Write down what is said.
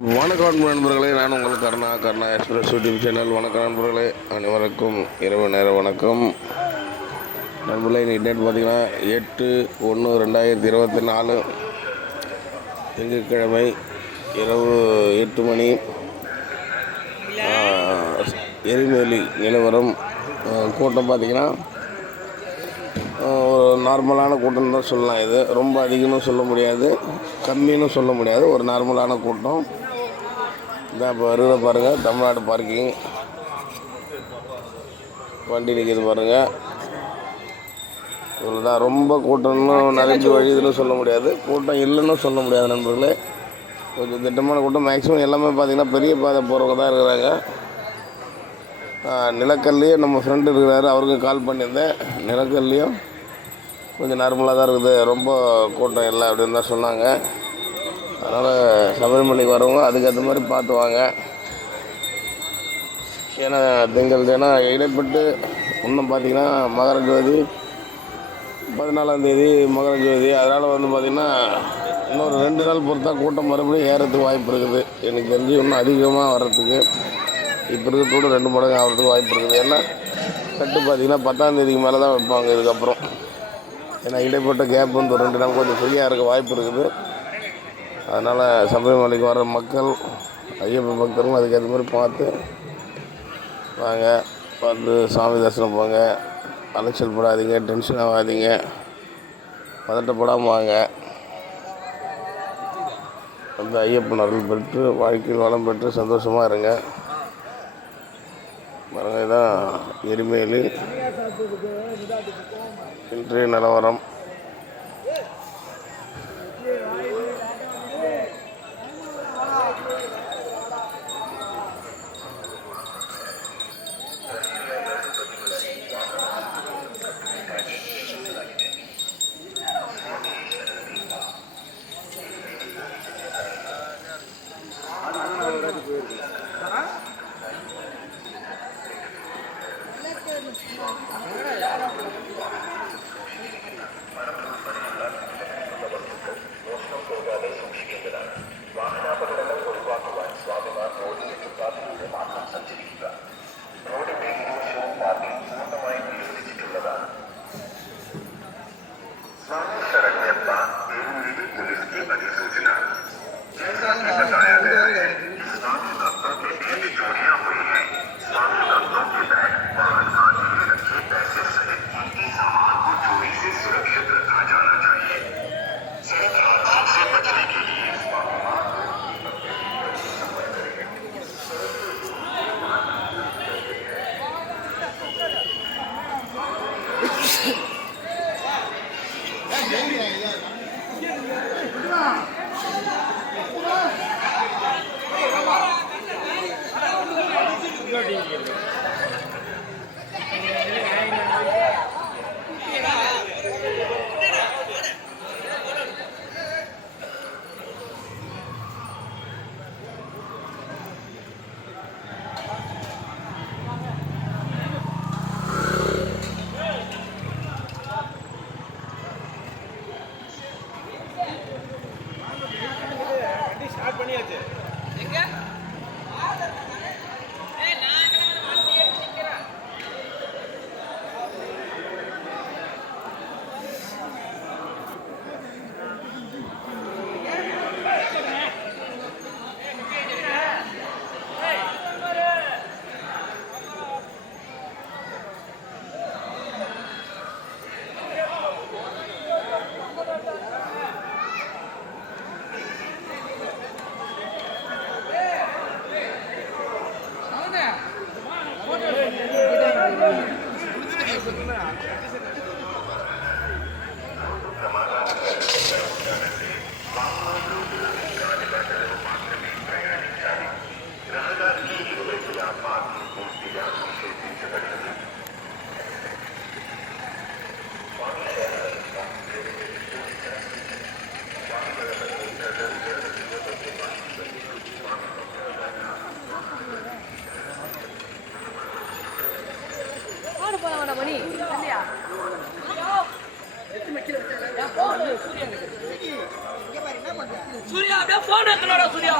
வணக்கம் நண்பர்களே, நான் உங்கள் கருணா எக்ஸ்பிரஸ் யூடியூப் சேனல். வணக்கம் நண்பர்களே, அனைவருக்கும் இரவு நேர வணக்கம். நண்பர்களே, இன்னைக்கு டேட் பார்த்தீங்கன்னா 8/1/2024 திங்கட்கிழமை இரவு 8 மணி. எரிமேலி நிலவரம் கூட்டம் பார்த்தீங்கன்னா ஒரு நார்மலான கூட்டம் தான் சொல்லலாம். இது ரொம்ப அதிகம்னு சொல்ல முடியாது, கம்மின்னு சொல்ல முடியாது, ஒரு நார்மலான கூட்டம் இதான். இப்போ வருகிற பாருங்கள், தமிழ்நாடு பார்க்கிங் வண்டி நிற்கிது பாருங்கள். இவ்வளோ தான். ரொம்ப கூட்டம்னு நிறைஞ்சு வழிதுன்னு சொல்ல முடியாது, கூட்டம் இல்லைன்னு சொல்ல முடியாது நண்பர்களே. கொஞ்சம் திட்டமான கூட்டம். மேக்ஸிமம் எல்லாமே பார்த்திங்கன்னா பெரிய பாதை போகிறவங்க தான் இருக்கிறாங்க. நிலக்கல்லையும் நம்ம ஃப்ரெண்டு இருக்கிறாரு, அவருக்கு கால் பண்ணியிருந்தேன். நிலக்கல்லையும் கொஞ்சம் நார்மலாக தான் இருக்குது, ரொம்ப கூட்டம் இல்லை அப்படின்னு தான் சொன்னாங்க. அதனால் சபரிமலைக்கு வரவங்க அதுக்கேற்ற மாதிரி பார்த்து வாங்க. ஏன்னா இடைப்பட்டு இன்னும் பார்த்திங்கன்னா மகர ஜோதி 14ஆம் மகர ஜோதி. அதனால் பார்த்திங்கன்னா இன்னொரு 2 நாள் பொறுத்தா கூட்டம் மறுபடியும் ஏறத்துக்கு வாய்ப்பு இருக்குது. எனக்கு தெரிஞ்சு இன்னும் அதிகமாக வர்றதுக்கு இப்போ இருக்கிறதோட 2 மடங்கு ஆகிறதுக்கு வாய்ப்பு இருக்குது. ஏன்னா கட்டு பார்த்திங்கன்னா 10ஆம் மேலே தான் வைப்பாங்க இதுக்கப்புறம். ஏன்னா இடைப்பட்ட கேப் ஒரு 2 நாள் கொஞ்சம் ஃப்ரீயாக இருக்க வாய்ப்பு இருக்குது. அதனால் சபரிமலைக்கு வர மக்கள், ஐயப்ப பக்தரும் அதுக்கேற்ற மாதிரி பார்த்து வாங்க. பார்த்து சாமி தரிசனம் போங்க. அலைச்சல் படாதீங்க, டென்ஷன் ஆகாதீங்க, பதட்டப்படாமல் வாங்க. அந்த ஐயப்பன் அருள் பெற்று வாழ்க்கையில் வளம் பெற்று சந்தோஷமாக இருங்க. பாருங்க, தான் எரிமேலி இன்றைய நிலவரம். சூர்யா அப்படியே போன் எடுக்கணும்டா சூர்யா.